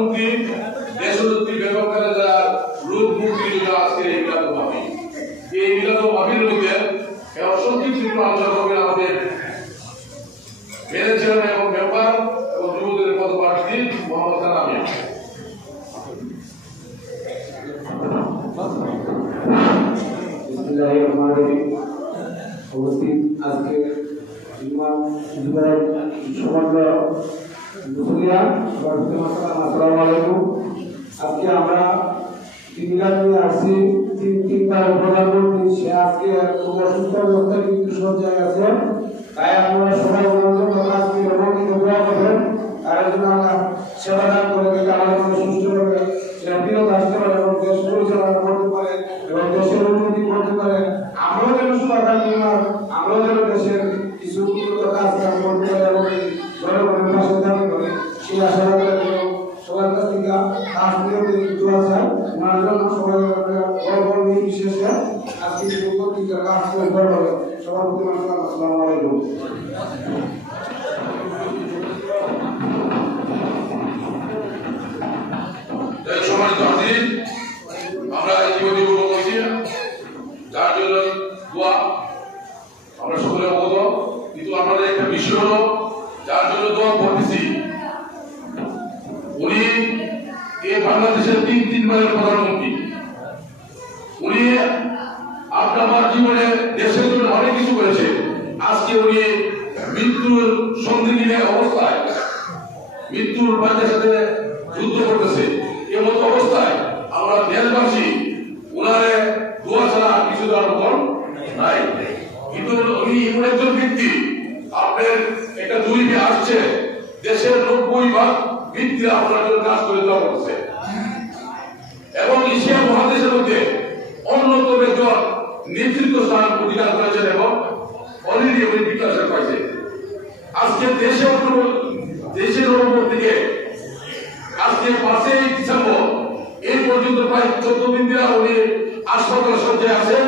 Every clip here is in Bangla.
প্রধানমন্ত্রী দেশনেত্রী বেগম খালেদার রূপ মুক্তির জন্য আজকে এই মিলাদ মাহফিল। এই মিলাদ মাহফিলের মধ্যে সংক্ষিপ্ত আলোচনা করবেন আমাদের ম্যানেজার এবং মেম্বার এবং যুবদলের পদপ্রার্থী মোহাম্মদ খান আমিন। উপস্থিত আজকে আজকে আমরা আসছি তিনবার প্রধানমন্ত্রী সে আজকে খুব অসুস্থ অবস্থায় কিন্তু সজ্জায় আছে, তাই আপনারা সবাই আজকে দোয়া করবেন তার জন্য আমরা সেবা দান করে আমাদের সুষ্ঠুভাবে ফিরত আসতে পারে এবং দেশ পরিচালনা করতে পারে এবং দেশের উন্নতি করতে পারে। আমরাও যেন আমরাও যেন দেশের কিছু উন্নত কাজ করতে পারে এবং জনগণের পাশে দাবি করে সেই আশা সবার কাছ থেকে কাজ দোয়া চাই। ওনার জন্য সবাই বিশেষে আজকে পত্রিকার কাজ করে সভাপতি আসসালামু আলাইকুম। আমরা ইতিমধ্যে বলছি যার জন্য দোয়া আমরা সকলে অবগত, কিন্তু আমাদের একটা বিষয় হলো যার জন্য দোয়া করতেছি উনি এই বাংলাদেশের তিনবারের প্রধানমন্ত্রী। উনি আপনার জীবনে দেশের জন্য অনেক কিছু করেছে। আজকে উনি মৃত্যুর সন্ধিহীন অবস্থায় মৃত্যুর বাচ্চার সাথে যুদ্ধ করতেছে। এমন অবস্থায় আমরা দেশবাসী ওনারে দোয়া ছাড়া কিছু দেওয়ার পর নাই। কিন্তু উনি এমন একজন ব্যক্তি, আপনার একটা দুর্নীতি আসছে, দেশের 90% ব্যক্তি আপনার জন্য কাজ করে দেওয়া করছে এবং এশিয়া মহাদেশের মধ্যে অন্যতম একজন নেতৃত্ব স্থান অধিকার করেছেন এবং অলরেডি উনি বিকাশ পাইছে। আজকে দেশের উপর থেকে আজকে 5 ডিসেম্বর এই পর্যন্ত প্রায় 14 দিন ধরে উনি হাসপাতাল সজ্জায় আছেন,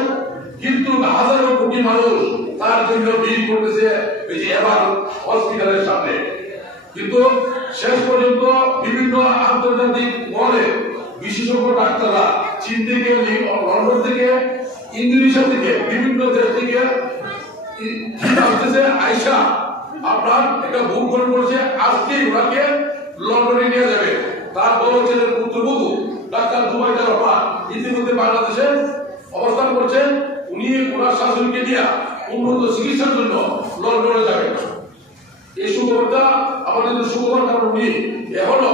কিন্তু হাজারো কোটি মানুষ তার জন্য ভিড় করতেছে এই যে এবার হসপিটালের সামনে। কিন্তু শেষ পর্যন্ত বিভিন্ন আন্তর্জাতিক মহলে বিশেষজ্ঞ ডাক্তাররা চীন থেকে, লন্ডন থেকে, ইন্দোনেশিয়া থেকে, বিভিন্ন দেশ থেকে আইসা আপনার একটা ভুল করে পড়ছে, আজকে ওনাকে লন্ডনে নিয়ে যাবে। তার বড় ছেলের পুত্রবধূ ডাক্তার জুবাইদা রহমান ইতিমধ্যে বাংলাদেশে অবস্থান করছেন। উনি ওনার শাশুড়িকে নিয়ে উন্নত চিকিৎসার জন্য লন্ডনে যাবেন। এই সুখবরটা আমাদের সুখবর, কারণ উনি এখনো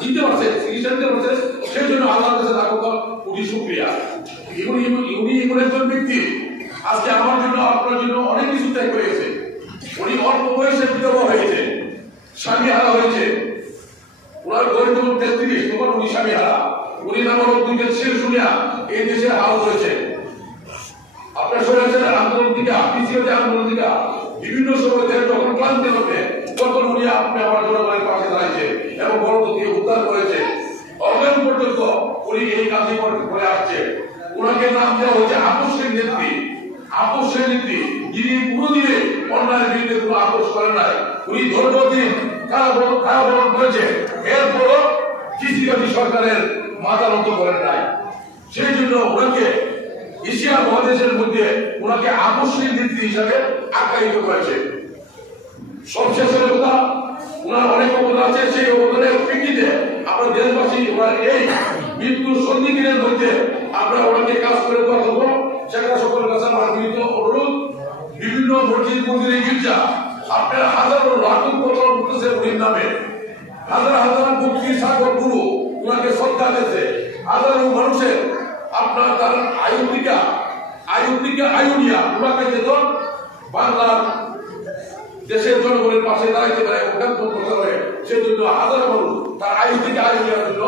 দিতে পারছে, চিকিৎসা দিতে পারছে, সেই জন্য আল্লাহর কাছে লাখো কোটি শুকরিয়া। উনি এমন একজন ব্যক্তি আজকে আমার জন্য আপনার জন্য অনেক কিছু ত্যাগ করেছে। উনি অল্প বয়সে বিধবা হয়েছে, স্বামী হারা হয়েছে। ওনার বয়স যখন 33 তখন উনি স্বামী হারা। উনি নামক দুইটা ছেলে শুনিয়া এই দেশে হাল হয়েছে। আপনার শুনেছেন আন্দোলন থেকে আন্দোলন থেকে বিভিন্ন সময় দেশ যখন ক্লান্তি হবে তখন উনি আপনি আমার জনগণের পাশে দাঁড়িয়েছে এবং গণতন্ত্রকে উদ্ধার করেছে। অজ্ঞান পর্যন্ত উনি এই কাজই করে আসছে। ওনাকে নাম দেওয়া হয়েছে আপসের নেত্রী। আপসের নেত্রী যিনি কোনোদিনে অন্যায়ের বিরুদ্ধে কোনো আপোষ করেন নাই। উনি দীর্ঘদিন কারাবরণ করেছে, এরপরও কৃষিকাজী সরকারের মাথা নত করেন নাই। সেই জন্য ওনাকে এশিয়া মহাদেশের মধ্যে ওনাকে আপসের নেত্রী হিসাবে আখ্যায়িত করেছে। সবশেষের কথা, ওনার অনেক অবদান আছে। সেই অবদানের প্রেক্ষিতে আমরা দেশবাসী ওনার এই মৃত্যুর সন্ধিক্ষণের মধ্যে আমরা ওনাকে কাজ করে দেওয়া দেবো। সেখানে সকলের কাছে আমার বিনীত অনুরোধ, বিভিন্ন মসজিদ মন্দিরে গির্জা আপনার হাজারো লাখো কথা উঠতেছে উনির নামে। হাজার হাজার ভক্তি সাগর গুরু ওনাকে শ্রদ্ধা দিয়েছে। হাজারো মানুষের আপনার তার আয়ু থেকে আয়ু নিয়া ওনাকে যেত বাংলার দেশের জনগণের পাশে দাঁড়াইতে পারে, সেজন্য হাজারো মানুষ তার আয়ু থেকে আয়ু নেওয়ার জন্য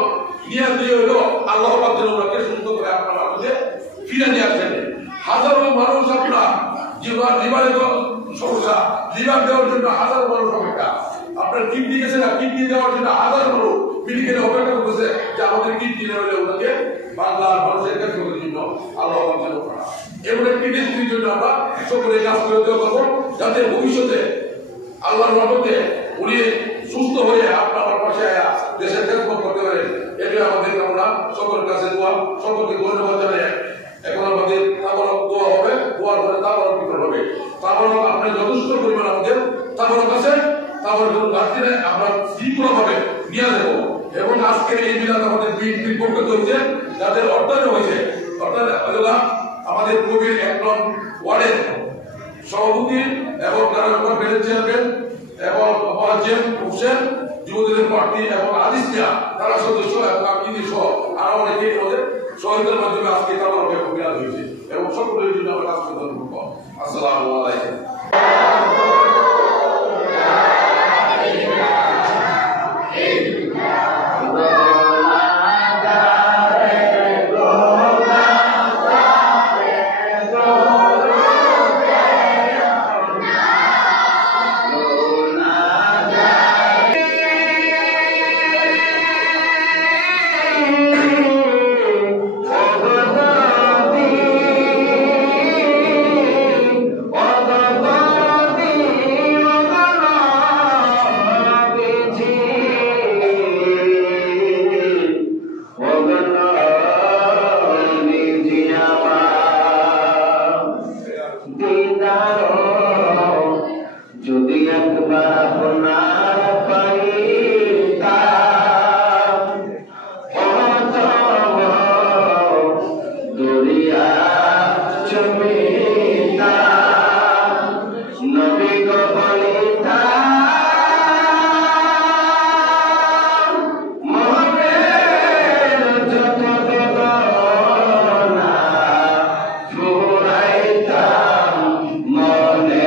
নিয়ে দিয়ে হইলো আল্লাহ ওনাকে সুস্থ করে আপনার মধ্যে ফিরে নিয়ে আসেন। হাজারো মানুষ আপনার লিভারের সমস্যা, লিভার দেওয়ার জন্য হাজারো মানুষ অপেক্ষা। আপনার কিডনি গেছে না, কিডনি দেওয়ার জন্য হাজারো মানুষ মেডিকেলে অপেক্ষা করতেছে যে আমাদের কিডনি হলে ওনাকে বাংলার মানুষের কাছে জন্য আল্লাহ এমন একটি নেত্রীর জন্য আমরা সকলে কাজ করে দেওয়া করবো, যাতে ভবিষ্যতে আল্লাহর রহমতে উনি সুস্থ হয়ে আপনার পাশে দেশের আজকের এই মিলাদ আমাদের বিএনপির পক্ষে চলছে, যাদের অর্থায়ন হয়েছে, অর্থাৎ আমাদের কবির 1 নং ওয়ার্ডের সভাপতি এবং নারায়ণগঞ্জ ব্যারেজ চেয়ারম্যান এবং মোয়াজ্জেম হোসেন, যুবদলের প্রার্থী এবং আজিজ মিয়া তারা সদস্য এবং আমি সহ আরো অনেকে আমাদের সহযোগিতার মাধ্যমে আজকে তারা মিলাদ হয়েছে এবং সকলের জন্য আমরা কাজ করতে পারবো। আসসালামু আলাইকুম। যদি একবার আপনার পাইতাম দরিয়া চমিতাম নবী গো বলিতাম মনের যত বেদনা ফুরাইতাম মনে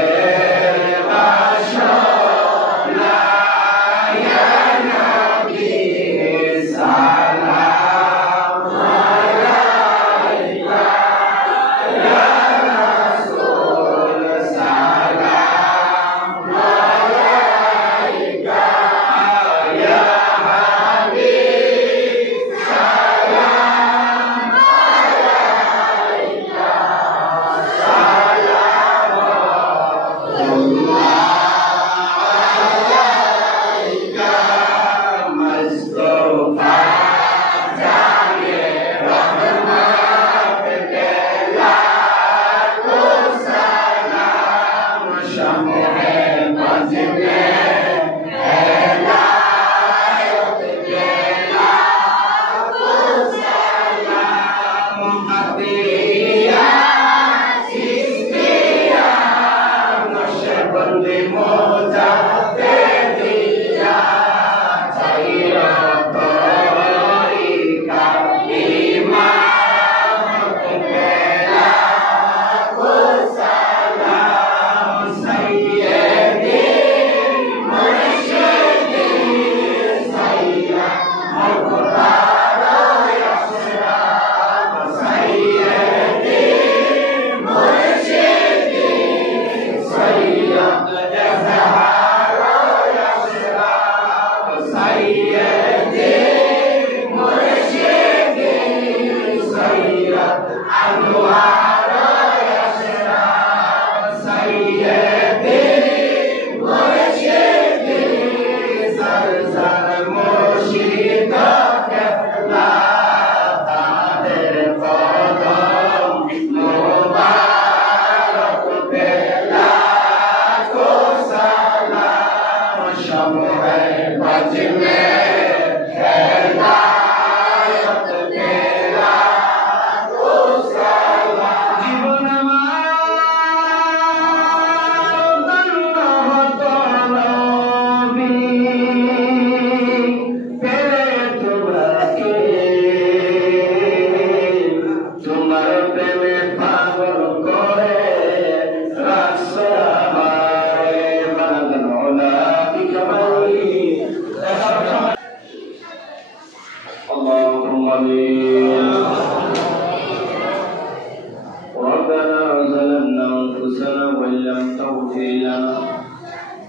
ربنا ظلمنا أنفسنا وإن لم تغفر لنا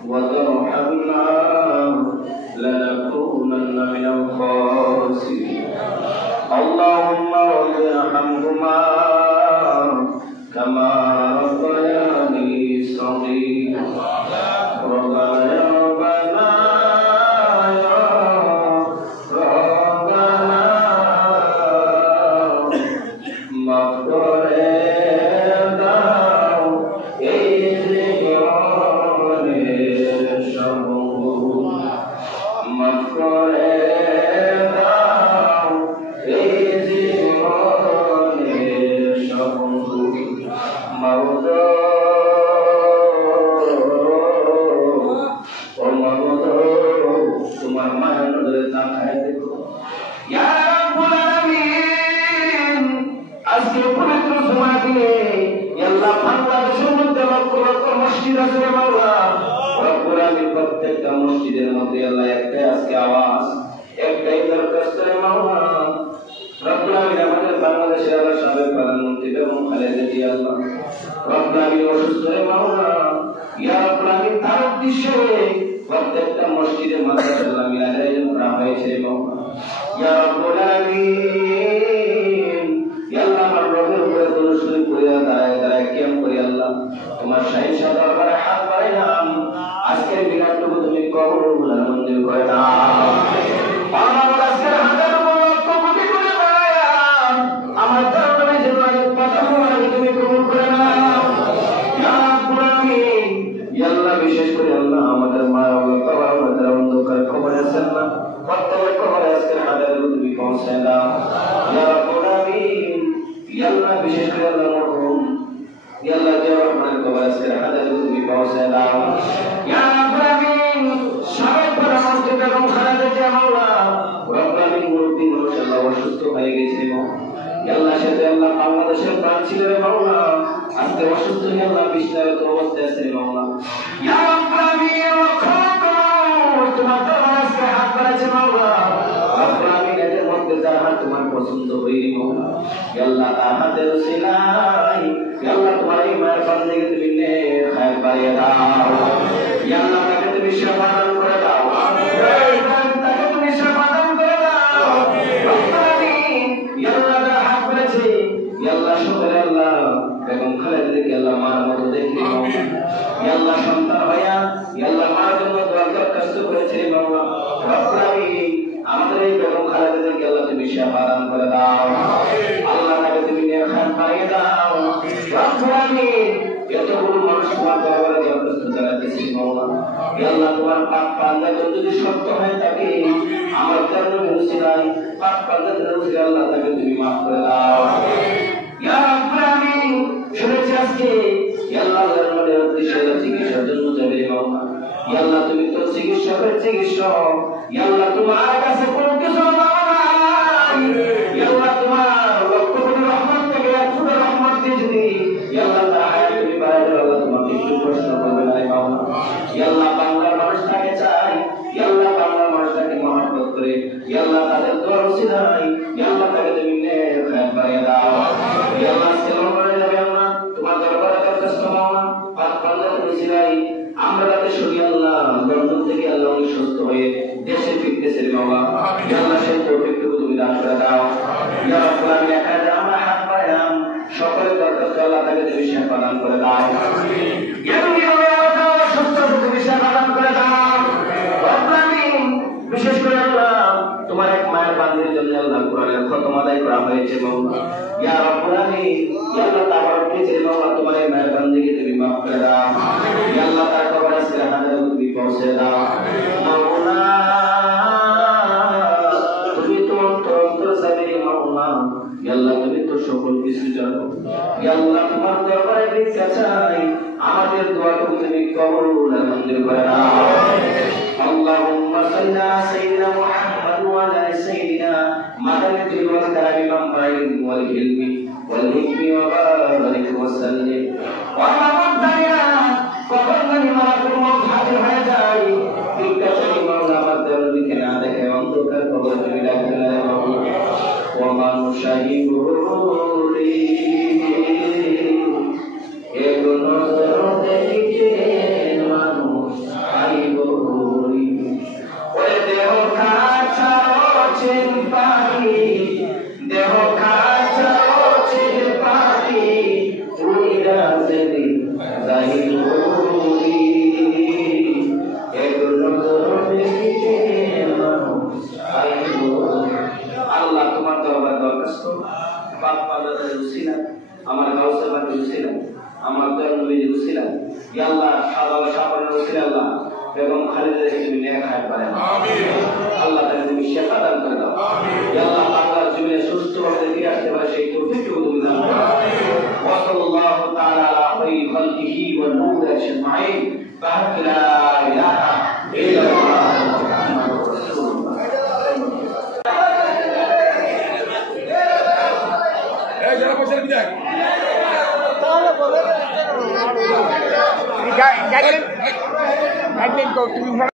وترحمنا لنكونن من الخاسرين اللهم رب ارحمهما كما ربياني صغيرا ربنا يا ربنا মাফ করে আছে মাওলা রব্বুল আলামিন প্রত্যেকটা মসজিদের মধ্যে আল্লাহ একটা আজকে আওয়াজ একটাই দরখাস্ত রে মাওলা রব্বুল আলামিন আমাদের বাংলাদেশের আল্লাহ সাবেক প্রধানমন্ত্রী বেগম খালেদা জিয়া আল্লাহ রব্বুল আলামিন অসুস্থ রে মাওলা ইয়া রব্বুল আলামিন তার উদ্দেশ্যে প্রত্যেকটা মসজিদে মাদ্রাসা আল্লাহ মিলাদের আয়োজন করা হয়েছে রে মাওলা ইয়া রব্বুল আলামিন ইয়া আল্লাহ আমার রবের উপরে দরুদ শরীফ পড়ে দাঁড়ায় কিয়াম করি আল্লাহ তোমার শাহী দরবারে হাত বাড়াইলাম আজকের মিলাদটুকু তুমি কবুল মঞ্জুর করে দাও আমার আজকের হাতের উপর লক্ষ কোটি করে বাড়াইলাম আমার দরবারে যে কথা তুমি কবুল করে নাও ইয়া রব্বুল আলামিন ইয়া আল্লাহ বিশেষ করে আল্লাহ আমাদের মা বাবা কবর আমাদের অন্ধকার কবরে আছেন না প্রত্যেকের কবরে আজকের হাতের উপর তুমি পৌঁছায় দাও ইয়া রব্বুল আলামিন ইয়া আল্লাহ বিশেষ করে আল্লাহ মরহুম ইয়া আল্লাহ জাওয়ার কবর আজকের হাতের উপর তুমি পৌঁছায় দাও ইয়া রব্বুল আলামিন সাবেক প্রধানমন্ত্রী বেগম খালেদা জিয়া মাওলা রব্বুল আলামিন মুরব্বি মাশাআল্লাহ অসুস্থ হয়ে গেছে ইয়া আল্লাহ সাথে আল্লাহ বাংলাদেশের প্রাণ ছিল রে মাওলা আজকে অসুস্থ হয়ে আল্লাহ বিছানায় অবস্থায় আছে রে মাওলা ইয়া রব্বুল আলামিন তোমার দরবারে আজকে হাত বাড়াইছে মাওলা রব্বুল আলামিন এদের মধ্যে যার হাত তোমার পছন্দ হয়নি মাওলা ইয়া আল্লাহ তার হাতের উসিলায় ইয়া আল্লাহ তোমার এই মায়ের বান্দাকে তুমি নেক খায়ের বাড়িয়ে দাও ইয়া আল্লাহ তাকে তুমি সেবা দান করে দাও আমিন তাকে তুমি সেবা দান করে দাও রব্বুল আলামিন ইয়া আল্লাহ তার হাত বাড়াইছে ইয়া আল্লাহ শুকর আল্লাহ বেগম খালেদাকে আল্লাহ মার মতো দেখলি মাওলা ইয়া আল্লাহ সন্তান ভাইয়া ইয়া আল্লাহ মার জন্য দোয়া দরখাস্ত করেছে মাওলা রব্বুল আলামিন আমাদের এই বেগম খালেদাকে আল্লাহ তুমি সেবা দান করে দাও আল্লাহ তাকে তুমি নেক খায়ের বাড়িয়ে দাও রব্বুল আলামিন এতগুলো মানুষ তোমার দরবারে দরখাস্ত জানাতেছি মাওলা ইয়া আল্লাহ তোমার পাক বান্দা যদি সত্য হয় থাকে আমার জন্য মুসিলাই পাক বান্দা যদি আল্লাহ তাকে তুমি maaf করে দাও ইয়া রব্বুল আলামিন শুনেছি আজকে ইয়া আল্লাহ আমাদের দেশের চিকিৎসার জন্য যাবে মাওলা ইয়া আল্লাহ তুমি তো চিকিৎসকের চিকিৎসক ইয়া আল্লাহ তোমার কাছে কোনো কিছু নাই ইয়া আল্লাহ তোমার লক্ষ কোটি রহমত থেকে এত রহমত দিয়ে যদি ইয়া আল্লাহ তার হায়াত তুমি বাড়াই দাও আল্লাহ তোমাকে একটু প্রশ্ন করবে না রে মাওলা ইয়া আল্লাহ বাংলার মানুষটাকে চাই ইয়া আল্লাহ বাংলার মানুষটাকে মহব্বত করে ইয়া আল্লাহ তাদের দোয়া উসিলাই ইয়া আল্লাহ তাকে তুমি নেক খায়ের বাড়িয়ে দাও ইয়া আল্লাহ সেবা করে যাবে আল্লাহ তোমার দরবারে দরখাস্ত মাওলা পাক বান্দার উসিলাই আমরা তাকে শুনি আল্লাহ লন্ডন থেকে আল্লাহ উনি সুস্থ হয়ে দেশে ফিরতেছে রে মাওলা ইয়া আল্লাহ সেই তৌফিকটুকু তুমি দান করে দাও ইয়া রাব্বুল আলামিন একা আমরা হাত বাড়াইলাম সকলের দরখাস্ত আল্লাহ তাকে তুমি সেবা দান করে দাও ইয়া আল্লাহ সুস্থ তুমি সেবা দান করে দাও রব্বুল আলামিন বিশেষ করে আল্লাহ তোমার এক মায়ের বান্দির জন্য আল্লাহ কোরআনের খতম আদায় করা হয়েছে মাওলা ইয়া রাব্বুল আলামিন ইয়া আল্লাহ তাবারক কে মাওলা তোমার এই মায়ের বান্দিকে তুমি maaf করে দাও ইয়া আল্লাহ তার কবরে আজকে হাজার তুমি পৌঁছে দাও মাওলা তুমি তো অন্তর সাবিরে মাওলা ইয়া আল্লাহ তুমি তো সকল কিছু জানো ইয়া আল্লাহ তোমার দরবারে ভিক্ষা চাই আমাদের দোয়াটুকু তুমি কবুল মঞ্জুর করে নাও আল্লাহুম্মা সাল্লি আলা সাইয়্যিদিনা মুহাম্মদ ওয়া আলা সাইয়্যিদিনা মাদানিল ওয়াল কারামি মামবাইল ওয়াল ইলমি ওয়াল হিকমি ওয়া বারিক ওয়া সাল্লিম ওয়া মাদানিয়া কবরনি মালাকুল মউত হাজির হয়ে যায় ভিক্ষা চাই মাওলা আমাদের দিকে না দেখে অন্ধকার কবর তুমি রাখবে না মাওলা ওয়া মান শাহিদুরি এগো নজর দেখিতে মানুষ আইবরি ওরে দেহ কাছা চিন পাখি দেহ কাছা চিন পাখি উইরা সেদি যাইবরি এগো নজর দেখিতে মানুষ আইবরি আল্লাহ তোমার দরবার দরখাস্ত পাক পাওয়ার উসিলা আমার গাউসে বাতি উসিলা আমার দয়াল নবীর উসিলা ইয়া আল্লাহ সাদা সাপনের উসিলা আল্লাহ বেগম খালেদাকে তুমি নেক খায়ের বাড়াও আমিন আল্লাহ তাকে তুমি শিফা দান করে দাও আমিন ইয়া আল্লাহ বাংলার জীবনে সুস্থভাবে ফিরে আসতে পারে সেই তৌফিকটুকু তুমি দান করো আমিন ওয়া সাল্লাল্লাহু তাআলা আলা খায়রি খালকিহি ওয়া নূরি আজমাইন বারাক লা ইলাহা ইল্লাল্লাহ মুহাম্মাদুর রাসূলুল্লাহ এই যারা বসে বিদায় গাইডলাইন তুমি